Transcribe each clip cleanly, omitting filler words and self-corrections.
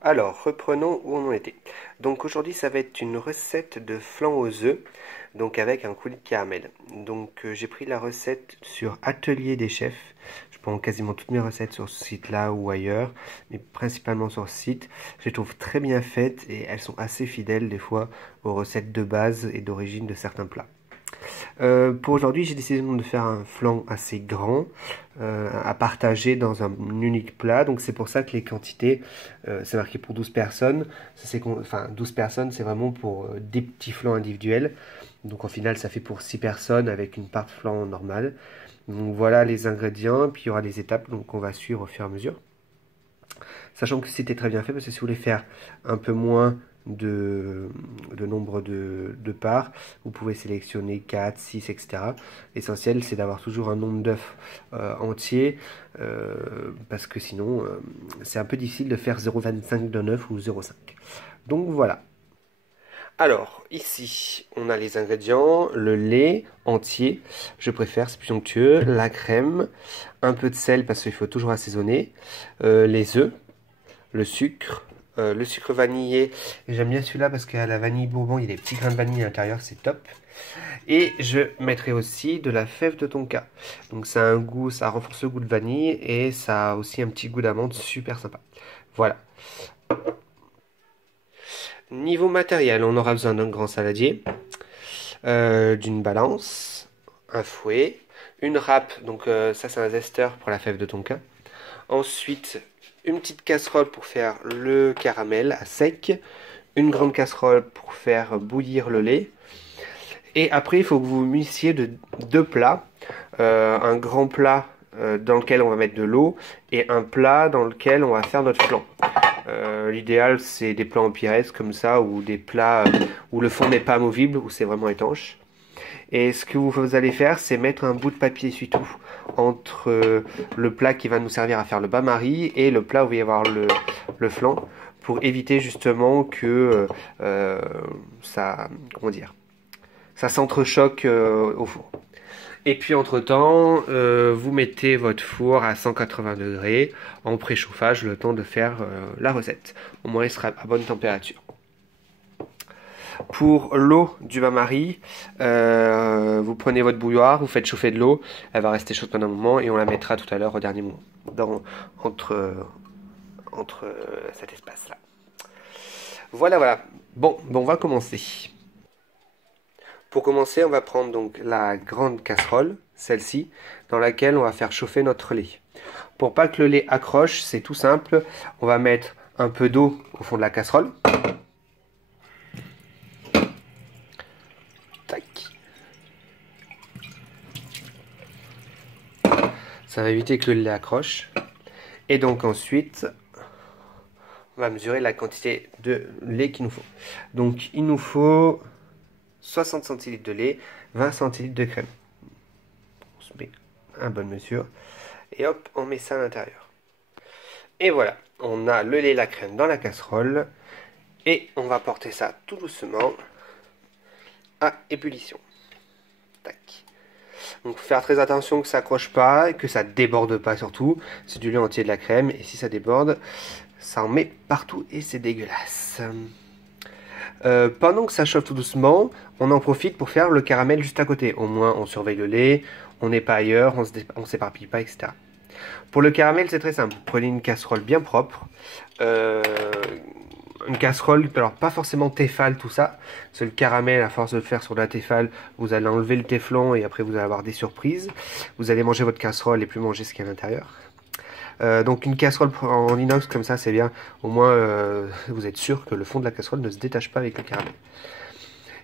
Alors, reprenons où on en était. Donc aujourd'hui, ça va être une recette de flan aux œufs, donc avec un coulis de caramel. Donc j'ai pris la recette sur Atelier des Chefs. Je prends quasiment toutes mes recettes sur ce site-là ou ailleurs, mais principalement sur ce site. Je les trouve très bien faites et elles sont assez fidèles des fois aux recettes de base et d'origine de certains plats. Pour aujourd'hui, j'ai décidé de faire un flan assez grand à partager dans un unique plat. Donc c'est pour ça que les quantités, c'est marqué pour 12 personnes. Enfin, 12 personnes, c'est vraiment pour des petits flans individuels. Donc au final, ça fait pour 6 personnes avec une part de flan normale. Donc voilà les ingrédients, puis il y aura les étapes donc on va suivre au fur et à mesure. Sachant que c'était très bien fait, parce que si vous voulez faire un peu moins de nombre de parts, vous pouvez sélectionner 4, 6, etc. L'essentiel, c'est d'avoir toujours un nombre d'œufs entiers, parce que sinon, c'est un peu difficile de faire 0,25 d'un œuf ou 0,5. Donc voilà. Alors, ici, on a les ingrédients, le lait entier, je préfère, c'est plus onctueux, la crème, un peu de sel parce qu'il faut toujours assaisonner, les œufs, le sucre vanillé. J'aime bien celui-là parce qu'à la vanille bourbon, il y a des petits grains de vanille à l'intérieur, c'est top. Et je mettrai aussi de la fève de tonka. Donc ça a un goût, ça renforce le goût de vanille et ça a aussi un petit goût d'amande super sympa. Voilà. Niveau matériel, on aura besoin d'un grand saladier, d'une balance, un fouet, une râpe, donc ça c'est un zesteur pour la fève de tonka. Ensuite, une petite casserole pour faire le caramel à sec, une grande casserole pour faire bouillir le lait. Et après, il faut que vous mixiez de deux plats. Un grand plat dans lequel on va mettre de l'eau et un plat dans lequel on va faire notre flan. L'idéal, c'est des plats en pyrèse comme ça, ou des plats où le fond n'est pas amovible, où c'est vraiment étanche. Et ce que vous allez faire, c'est mettre un bout de papier essuie-tout entre le plat qui va nous servir à faire le bain-marie et le plat où il va y avoir le flan, pour éviter justement que ça, comment dire, ça s'entrechoque au four. Et puis entre-temps, vous mettez votre four à 180 degrés en préchauffage le temps de faire la recette. Au moins, il sera à bonne température. Pour l'eau du bain-marie, vous prenez votre bouilloire, vous faites chauffer de l'eau, elle va rester chaude pendant un moment et on la mettra tout à l'heure au dernier moment, entre cet espace-là. Voilà, voilà. Bon, on va commencer. Pour commencer, on va prendre donc la grande casserole, celle-ci, dans laquelle on va faire chauffer notre lait. Pour pas que le lait accroche, c'est tout simple, on va mettre un peu d'eau au fond de la casserole. Tac. Ça va éviter que le lait accroche. Et donc ensuite, on va mesurer la quantité de lait qu'il nous faut. Donc il nous faut 60 centilitres de lait, 20 centilitres de crème. On se met à bonne mesure. Et hop, on met ça à l'intérieur. Et voilà, on a le lait et la crème dans la casserole. Et on va porter ça tout doucement à ébullition. Tac. Donc faire très attention que ça accroche pas, que ça déborde pas surtout. C'est du lait entier de la crème. Et si ça déborde, ça en met partout et c'est dégueulasse. Pendant que ça chauffe tout doucement, on en profite pour faire le caramel juste à côté. Au moins, on surveille le lait, on n'est pas ailleurs, on s'éparpille pas, etc. Pour le caramel, c'est très simple. Vous prenez une casserole bien propre. Une casserole, alors pas forcément Tefal, tout ça. C'est le caramel, à force de le faire sur de la Tefal, vous allez enlever le téflon et après vous allez avoir des surprises. Vous allez manger votre casserole et plus manger ce qu'il y a à l'intérieur. Donc une casserole en inox comme ça, c'est bien. Au moins, vous êtes sûr que le fond de la casserole ne se détache pas avec le caramel.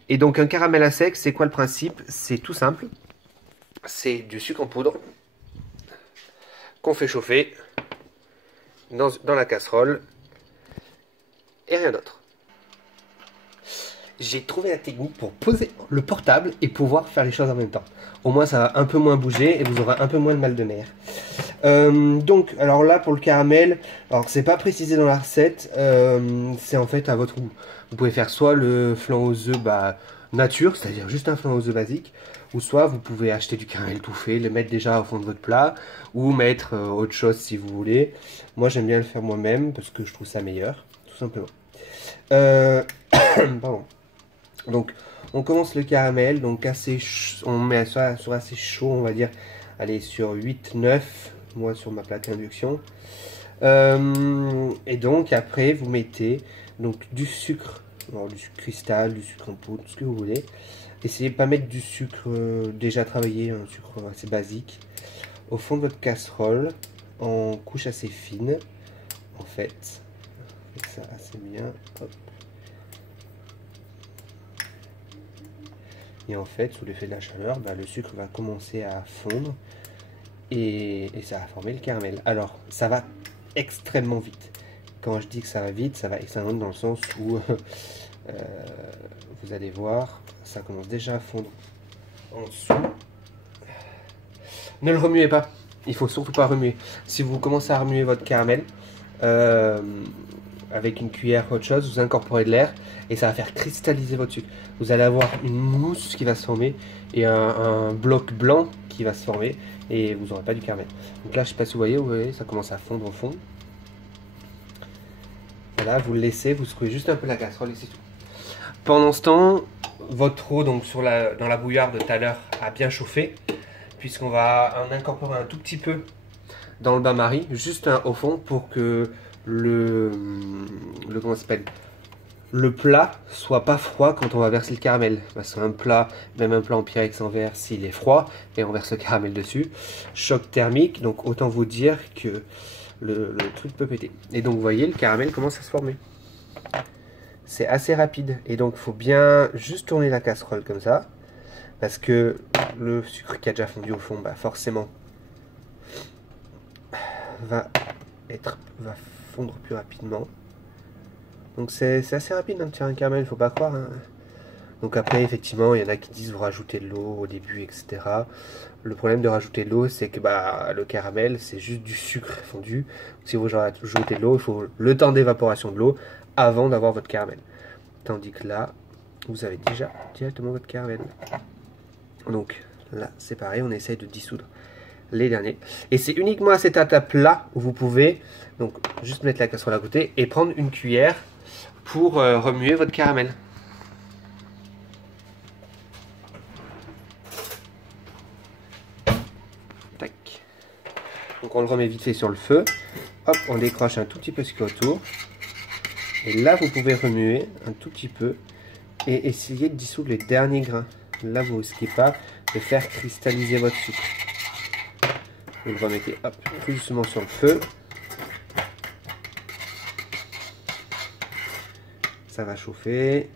Et donc un caramel à sec, c'est quoi le principe? C'est tout simple. C'est du sucre en poudre qu'on fait chauffer dans la casserole et rien d'autre. J'ai trouvé la technique pour poser le portable et pouvoir faire les choses en même temps. Au moins ça va un peu moins bouger et vous aurez un peu moins de mal de mer. Donc, alors là pour le caramel, alors c'est pas précisé dans la recette, c'est en fait à votre goût. Vous pouvez faire soit le flan aux œufs nature, c'est-à-dire juste un flan aux œufs basique, ou soit vous pouvez acheter du caramel tout fait, le mettre déjà au fond de votre plat, ou mettre autre chose si vous voulez. Moi j'aime bien le faire moi-même parce que je trouve ça meilleur, tout simplement. Pardon. Donc on commence le caramel, donc on met ça sur assez chaud, on va dire, allez sur 8-9, moi sur ma plaque induction. Et donc après vous mettez donc du sucre, alors du sucre cristal, du sucre en poudre, tout ce que vous voulez. Essayez de pas mettre du sucre déjà travaillé, un sucre assez basique, au fond de votre casserole en couche assez fine. En fait, faites ça assez bien. Hop. Et en fait, sous l'effet de la chaleur, bah, le sucre va commencer à fondre et ça va former le caramel. Alors, ça va extrêmement vite. Quand je dis que ça va vite, ça va extrêmement vite dans le sens où vous allez voir, ça commence déjà à fondre en dessous. Ne le remuez pas, il faut surtout pas remuer. Si vous commencez à remuer votre caramel avec une cuillère ou autre chose, vous incorporez de l'air et ça va faire cristalliser votre sucre. Vous allez avoir une mousse qui va se former et un bloc blanc qui va se former et vous n'aurez pas du caramel. Donc là, je ne sais pas si vous voyez, ça commence à fondre au fond. Voilà, vous le laissez, vous secouez juste un peu la casserole et c'est tout. Pendant ce temps, votre eau donc dans la bouillarde de tout à l'heure a bien chauffé, puisqu'on va en incorporer un tout petit peu dans le bain-marie, juste au fond pour que comment ça s'appelle, le plat soit pas froid quand on va verser le caramel. Parce qu'un plat, même un plat en Pyrex en verre, s'il est froid et on verse le caramel dessus, choc thermique, donc autant vous dire que le truc peut péter. Et donc vous voyez, le caramel commence à se former. C'est assez rapide et donc il faut bien juste tourner la casserole comme ça, parce que le sucre qui a déjà fondu au fond, bah forcément va fondre plus rapidement. Donc c'est assez rapide de faire un caramel, il faut pas croire. Hein. Donc après, effectivement, il y en a qui disent vous rajoutez de l'eau au début, etc. Le problème de rajouter de l'eau, c'est que bah, le caramel, c'est juste du sucre fondu. Si vous rajoutez de l'eau, il faut le temps d'évaporation de l'eau avant d'avoir votre caramel. Tandis que là, vous avez déjà directement votre caramel. Donc là, c'est pareil, on essaye de dissoudre les derniers. Et c'est uniquement à cette étape-là où vous pouvez donc juste mettre la casserole à côté et prendre une cuillère pour remuer votre caramel. Tac. Donc on le remet vite fait sur le feu. Hop, on décroche un tout petit peu ce qu'il y a autour. Et là, vous pouvez remuer un tout petit peu et essayer de dissoudre les derniers grains. Là, vous ne risquez pas de faire cristalliser votre sucre. Vous le remettez hop, tout doucement sur le feu. Ça va chauffer.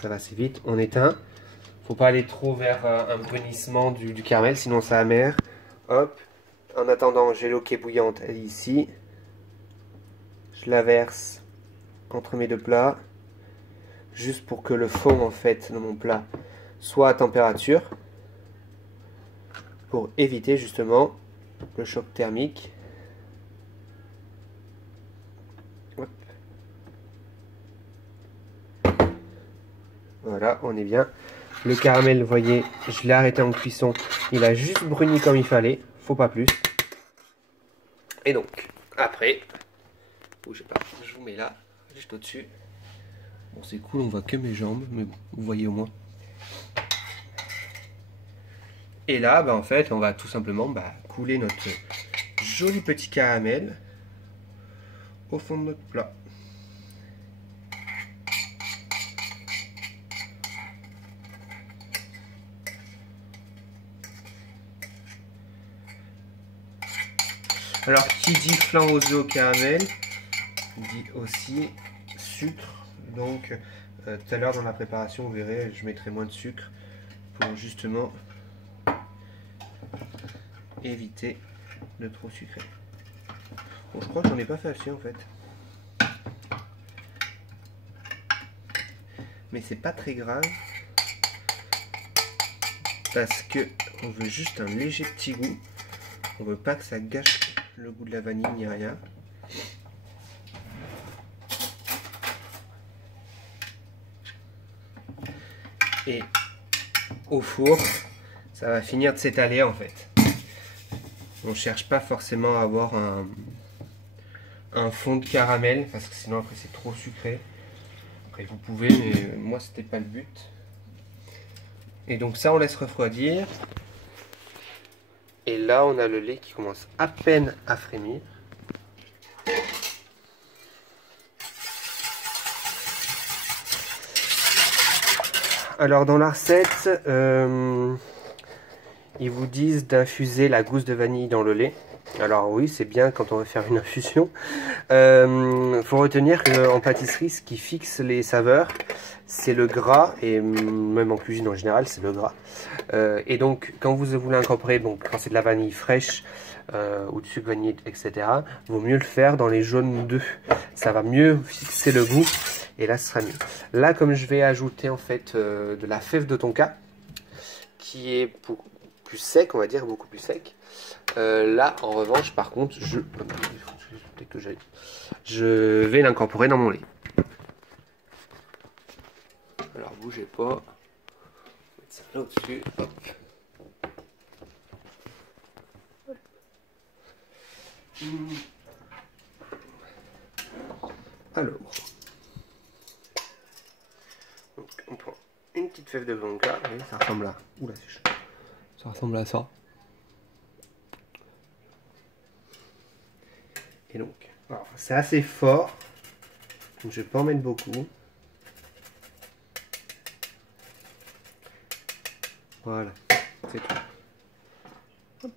Ça va assez vite. On éteint. Faut pas aller trop vers un brunissement du caramel, sinon ça amer. Hop. En attendant, j'ai l'eau qui est bouillante, elle est ici. Je la verse entre mes deux plats. Juste pour que le fond, en fait, de mon plat soit à température. Pour éviter, justement, le choc thermique. Hop. Voilà, on est bien. Le caramel, vous voyez, je l'ai arrêté en cuisson. Il a juste bruni comme il fallait. Faut pas plus. Et donc, après, bougez pas, je vous mets là, juste au-dessus. Bon, c'est cool, on voit que mes jambes, mais bon, vous voyez au moins. Et là, bah, en fait, on va tout simplement couler notre joli petit caramel au fond de notre plat. Alors, qui dit flan aux œufs au caramel, dit aussi sucre. Donc, tout à l'heure dans la préparation, vous verrez, je mettrai moins de sucre pour justement éviter de trop sucrer. Bon, je crois que j'en ai pas fait assez en fait. Mais c'est pas très grave. Parce que on veut juste un léger petit goût. On veut pas que ça gâche le goût de la vanille ni rien. et au four, ça va finir de s'étaler en fait. On ne cherche pas forcément à avoir un fond de caramel parce que sinon après c'est trop sucré. Après vous pouvez, mais moi c'était pas le but. Et donc ça on laisse refroidir. Et là on a le lait qui commence à peine à frémir. Alors dans la recette, ils vous disent d'infuser la gousse de vanille dans le lait. Alors oui, c'est bien quand on veut faire une infusion. Faut retenir qu'en pâtisserie, ce qui fixe les saveurs, c'est le gras, et même en cuisine en général, c'est le gras. Et donc, quand vous voulez incorporer, donc quand c'est de la vanille fraîche, ou du sucre vanillé, etc., vaut mieux le faire dans les jaunes d'œufs. Ça va mieux fixer le goût, et là, ce sera mieux. Là, comme je vais ajouter en fait de la fève de tonka, qui est beaucoup plus sec, on va dire, beaucoup plus sec. Là, en revanche, par contre, je vais l'incorporer dans mon lait. Alors, bougez pas. On va mettre ça là au-dessus. Hop. Alors, donc, on prend une petite fève de tonka. Ça ressemble à... Oula, c'est chaud. Ça ressemble à ça. Et donc, c'est assez fort. Donc je vais pas en mettre beaucoup. Voilà, c'est tout. Hop.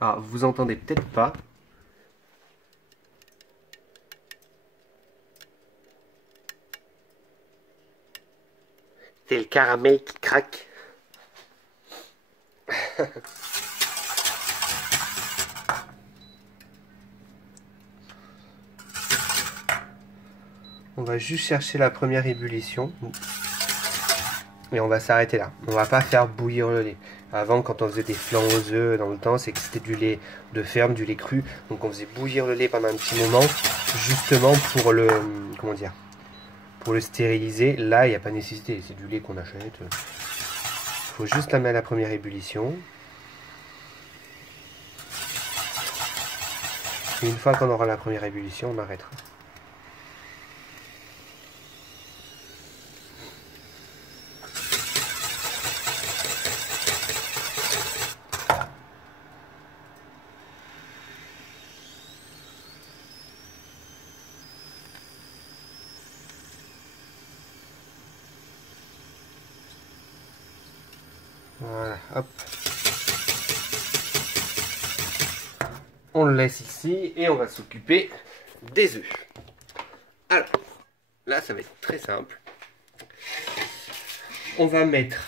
Alors, vous entendez peut-être pas. C'est le caramel qui craque. On va juste chercher la première ébullition. Et on va s'arrêter là. On va pas faire bouillir le lait. Avant, quand on faisait des flancs aux œufs dans le temps, c'est que c'était du lait de ferme, du lait cru. Donc on faisait bouillir le lait pendant un petit moment, justement pour le... Comment dire ? Pour le stériliser. Là, il n'y a pas nécessité. C'est du lait qu'on achète. Il faut juste la mettre à la première ébullition. Et une fois qu'on aura la première ébullition, on arrêtera. Voilà, hop. On le laisse ici et on va s'occuper des œufs. Alors, là ça va être très simple. On va mettre,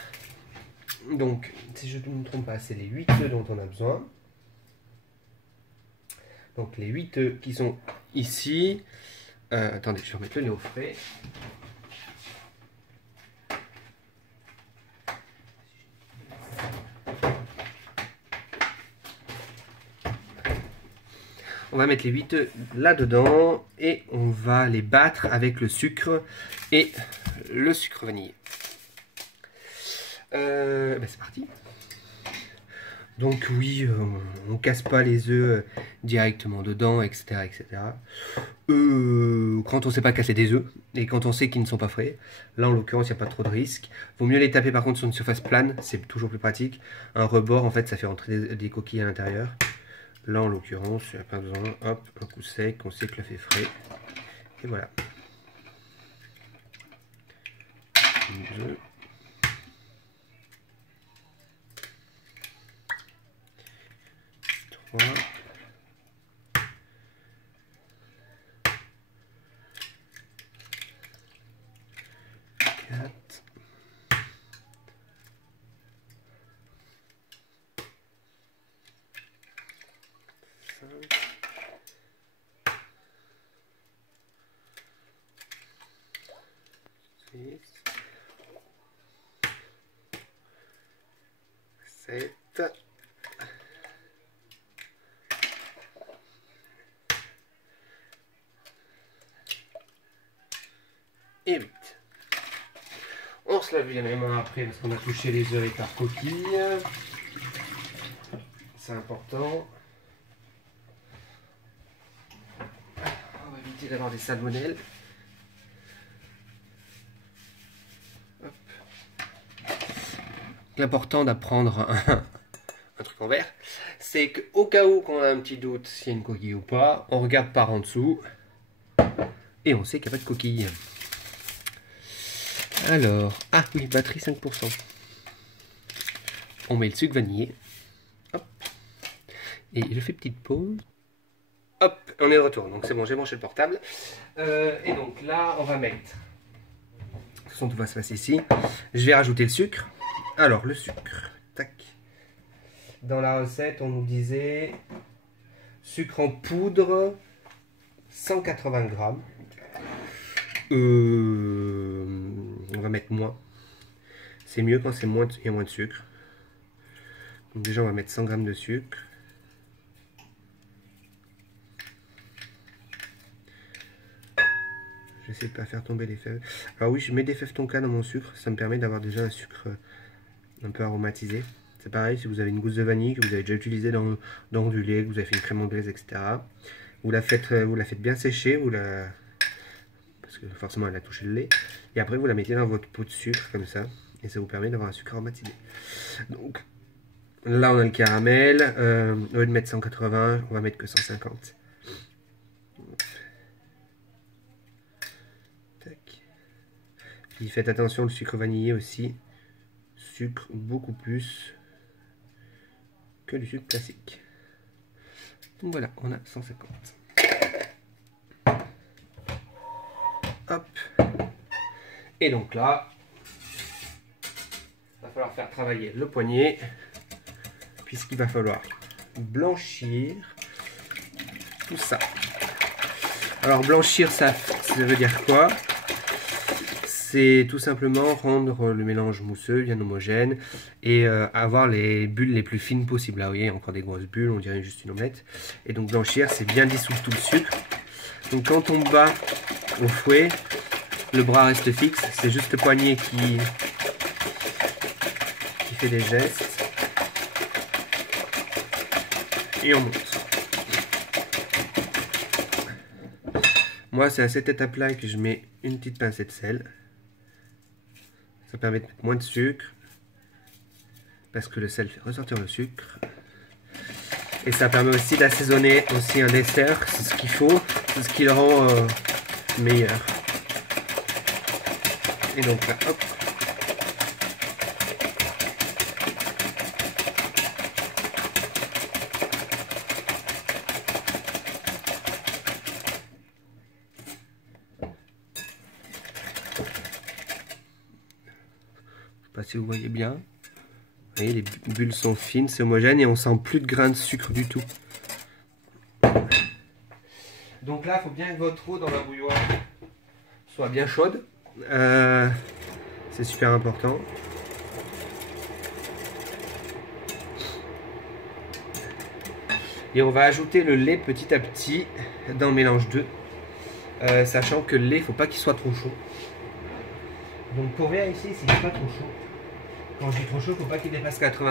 donc, si je ne me trompe pas, c'est les 8 œufs dont on a besoin. Donc les 8 œufs qui sont ici. Attendez, je vais remettre le lait au frais. On va mettre les 8 œufs là-dedans et on va les battre avec le sucre et le sucre vanillé. C'est parti. Donc oui, on casse pas les œufs directement dedans, etc. etc. Quand on sait pas casser des œufs et quand on sait qu'ils ne sont pas frais, là en l'occurrence il n'y a pas trop de risque. Vaut mieux les taper par contre sur une surface plane, c'est toujours plus pratique. Un rebord en fait ça fait rentrer des coquilles à l'intérieur. Là en l'occurrence il n'y a pas besoin, hop, un coup sec, on sait que l'œuf est frais. Et voilà. 2. 3. 4. 5. 6. 7. Et 8. On se lave bien les mains après parce qu'on a touché les œufs avec la coquille. C'est important. On va éviter d'avoir des salmonelles. L'important d'apprendre un truc en vert, c'est qu'au cas où qu'on a un petit doute s'il y a une coquille ou pas, on regarde par en dessous et on sait qu'il n'y a pas de coquille. Alors, ah oui, batterie 5%. On met le sucre vanillé. Hop. Et je fais petite pause. Hop, on est de retour. Donc c'est bon, j'ai branché le portable. Et donc là, on va mettre... De toute façon, tout va se passer ici. Je vais rajouter le sucre. Alors, le sucre. Tac. Dans la recette, on nous disait sucre en poudre, 180 grammes. On va mettre moins. C'est mieux quand c'est moins, il y a moins de sucre. Donc déjà, on va mettre 100 grammes de sucre. J'essaie de ne pas faire tomber les fèves. Alors oui, je mets des fèves tonka dans mon sucre. Ça me permet d'avoir déjà un sucre un peu aromatisé. C'est pareil, si vous avez une gousse de vanille que vous avez déjà utilisée dans du lait, que vous avez fait une crème anglaise, etc. Vous la faites bien sécher, parce que forcément elle a touché le lait. Et après vous la mettez dans votre pot de sucre comme ça. Et ça vous permet d'avoir un sucre aromatisé. Donc là on a le caramel. Au lieu de mettre 180, on va mettre que 150. Tac. Puis faites attention, le sucre vanillé aussi. Sucre beaucoup plus que du sucre classique. Donc voilà, on a 150. Hop. Et donc là, il va falloir faire travailler le poignet, puisqu'il va falloir blanchir tout ça. Alors blanchir, ça veut dire quoi? C'est tout simplement rendre le mélange mousseux, bien homogène, et avoir les bulles les plus fines possibles. Là, vous voyez, encore des grosses bulles, on dirait juste une omelette. Et donc blanchir, c'est bien dissoudre tout le sucre. Donc quand on bat au fouet, le bras reste fixe, c'est juste le poignet qui fait des gestes. Et on monte. Moi, c'est à cette étape-là que je mets une petite pincée de sel. Ça permet de mettre moins de sucre, parce que le sel fait ressortir le sucre. Et ça permet aussi d'assaisonner aussi un dessert, c'est ce qu'il faut, c'est ce qui le rend meilleur. Et donc là, hop. Je sais pas si vous voyez bien. Vous voyez, les bulles sont fines, c'est homogène et on sent plus de grains de sucre du tout. Donc là, il faut bien que votre eau dans la bouilloire soit bien chaude. C'est super important. Et on va ajouter le lait petit à petit dans le mélange d'œufs. Sachant que le lait, il ne faut pas qu'il soit trop chaud. Donc pour vérifier s'il n'est pas trop chaud. Quand je dis trop chaud, il ne faut pas qu'il dépasse 80.